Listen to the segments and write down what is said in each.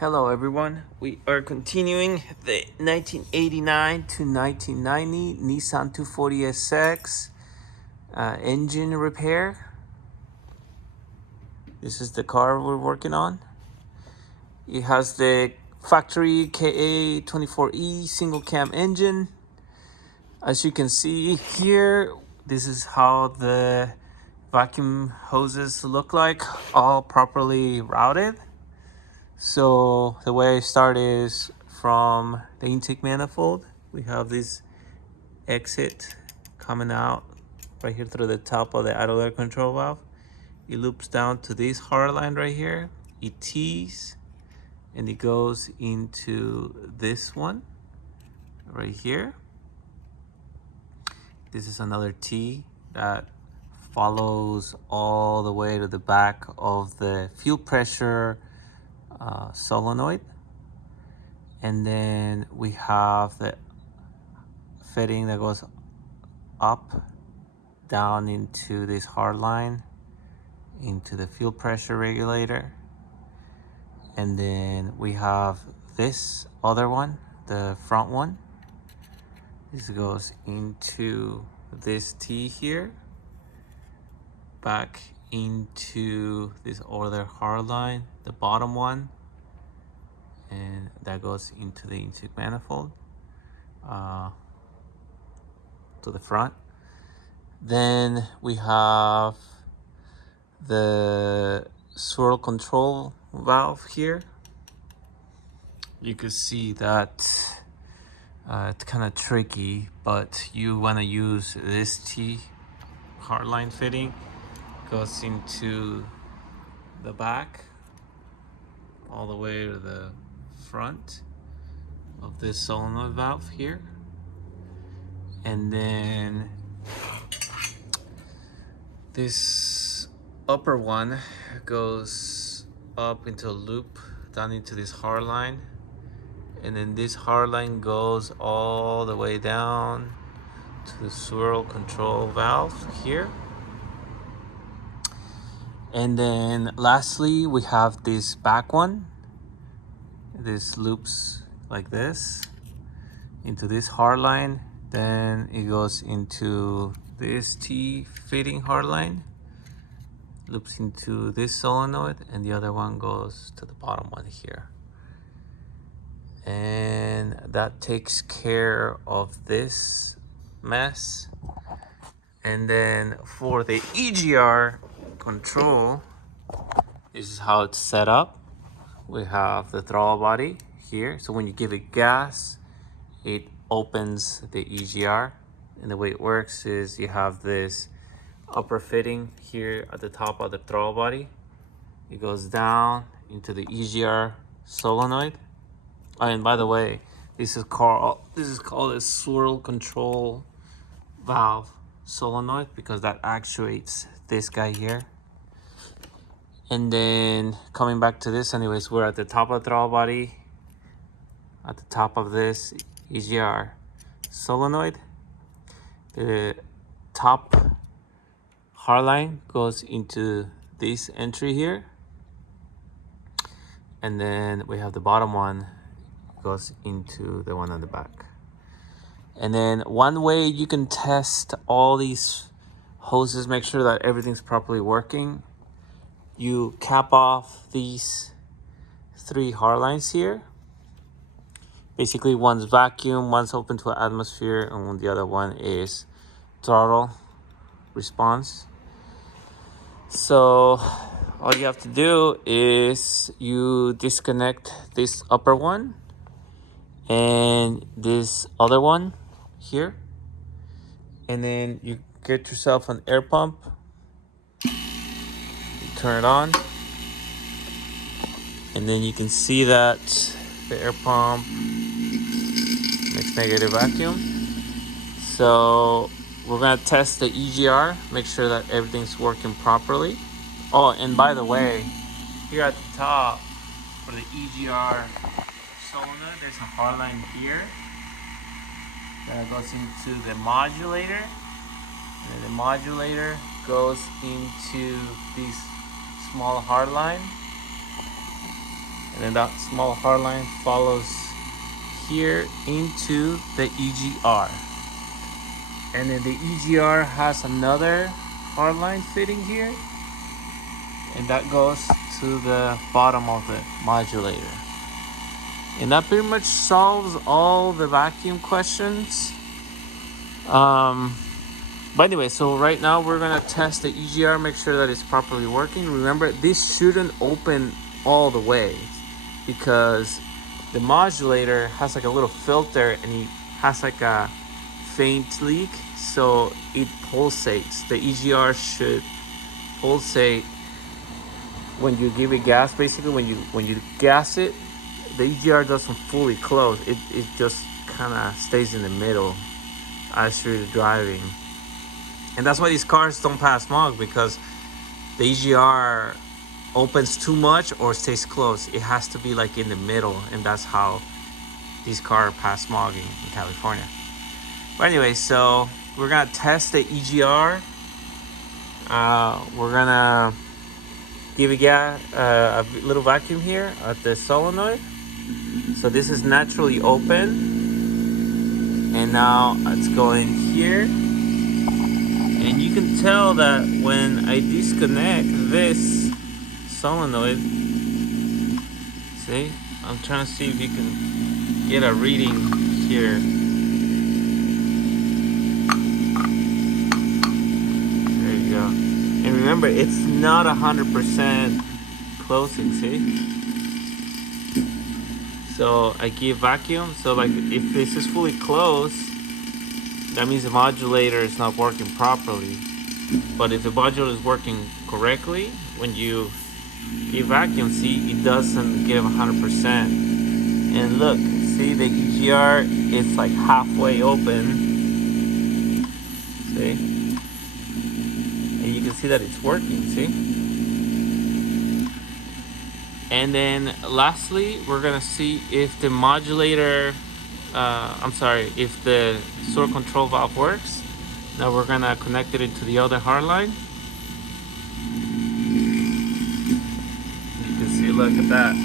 Hello everyone, we are continuing the 1989 to 1990 Nissan 240SX engine repair. This is the car we're working on. It has the factory KA24E single cam engine. As you can see here, this is how the vacuum hoses look like, all properly routed. So the way I start is from the intake manifold. We have this exit coming out right here through the top of the idle air control valve. It loops down to this hard line right here. It tees and it goes into this one right here. This is another T that follows all the way to the back of the fuel pressure solenoid. And then we have the fitting that goes up, down into this hard line, into the fuel pressure regulator. And then we have this other one, the front one. This goes into this T here, back into this other hard line, the bottom one, and that goes into the intake manifold to the front. Then we have the swirl control valve here. You can see that it's kind of tricky, but you want to use this T hardline fitting. Goes into the back all the way to the front of this solenoid valve here. And then this upper one goes up into a loop down into this hard line, and then this hard line goes all the way down to the swirl control valve here. And then lastly we have this back one. This loops like this into this hard line, then it goes into this T fitting hard line, loops into this solenoid, and the other one goes to the bottom one here. And that takes care of this mess. And then for the EGR control, this is how it's set up. We have the throttle body here, so when you give it gas, it opens the EGR. And the way it works is you have this upper fitting here at the top of the throttle body. It goes down into the EGR solenoid. And by the way, this is called a swirl control valve solenoid because that actuates this guy here. And then coming back to this, anyways, we're at the top of the throttle body, at the top of this EGR solenoid. The top hard line goes into this entry here, and then we have the bottom one goes into the one on the back. And then one way you can test all these hoses, make sure that everything's properly working, you cap off these three hard lines here. Basically, one's vacuum, one's open to atmosphere, and the other one is throttle response. So all you have to do is you disconnect this upper one and this other one here, and then you get yourself an air pump. Turn it on, and then you can see that the air pump makes negative vacuum. So we're gonna test the EGR, make sure that everything's working properly. Oh, and by the way, here at the top for the EGR solenoid, there's a hard line here that goes into the modulator, and then the modulator goes into this small hard line, and then that small hard line follows here into the EGR. And then the EGR has another hard line fitting here, and that goes to the bottom of the modulator. And that pretty much solves all the vacuum questions. But anyway, so right now we're gonna test the EGR, make sure that it's properly working. Remember, this shouldn't open all the way because the modulator has like a little filter and it has like a faint leak, so it pulsates. The EGR should pulsate when you give it gas. Basically, when you gas it, the EGR doesn't fully close. It just kind of stays in the middle as you're driving. And that's why these cars don't pass smog, because the EGR opens too much or stays closed. It has to be like in the middle, and that's how these cars pass smog in California. But anyway, so we're gonna test the EGR. We're gonna give it a little vacuum here at the solenoid. So this is naturally open, and now it's going here. And you can tell that when I disconnect this solenoid, see, I'm trying to see if you can get a reading here. There you go. And remember, it's not 100% closing, see? So I give vacuum, so like if this is fully closed, that means the modulator is not working properly. But if the modulator is working correctly, when you give vacuum, see, it doesn't give 100%. And look, see, the EGR is like halfway open. See? And you can see that it's working, see? And then lastly, we're gonna see if the modulator, if the swirl control valve works. Now we're gonna connect it into the other hard line. You can see, look at that.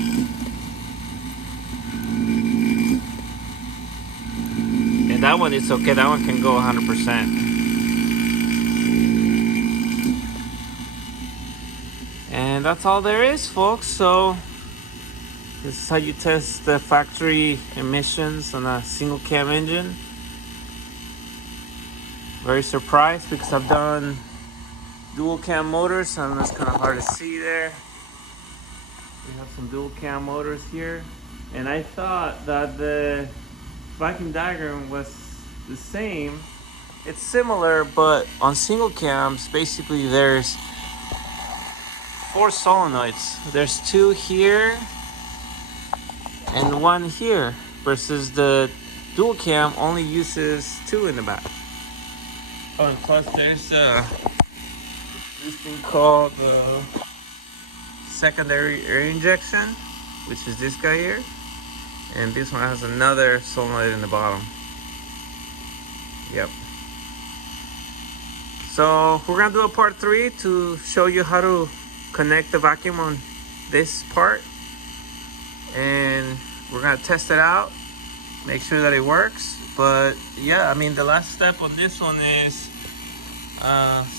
And that one is okay, that one can go 100%. And that's all there is, folks. So this is how you test the factory emissions on a single cam engine. Very surprised because I've done dual cam motors, and it's kind of hard to see there. We have some dual cam motors here, and I thought that the vacuum diagram was the same. It's similar, but on single cams, basically there's 4 solenoids. There's 2 here and 1 here, versus the dual cam only uses 2 in the back. Oh, and plus there's this thing called secondary air injection, which is this guy here, and this one has another solenoid in the bottom. Yep. So we're gonna do a part 3 to show you how to connect the vacuum on this part, and we're gonna test it out, make sure that it works. But yeah, I mean, the last step on this one is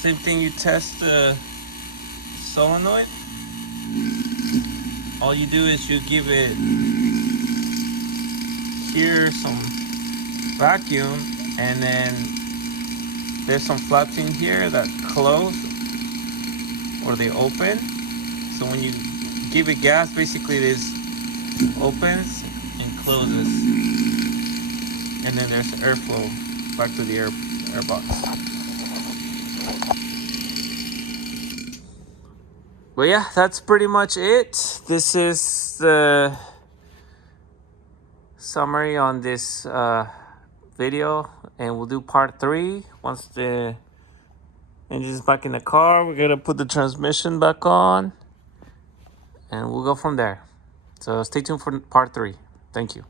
same thing. You test the solenoid. All you do is you give it here some vacuum, and then there's some flaps in here that close or they open. So when you give it gas, basically this opens and closes, and then there's airflow back to the air box. But yeah, that's pretty much it. This is the summary on this video, and we'll do part 3 once the engine is back in the car. We're gonna put the transmission back on, and we'll go from there. So stay tuned for part 3. Thank you.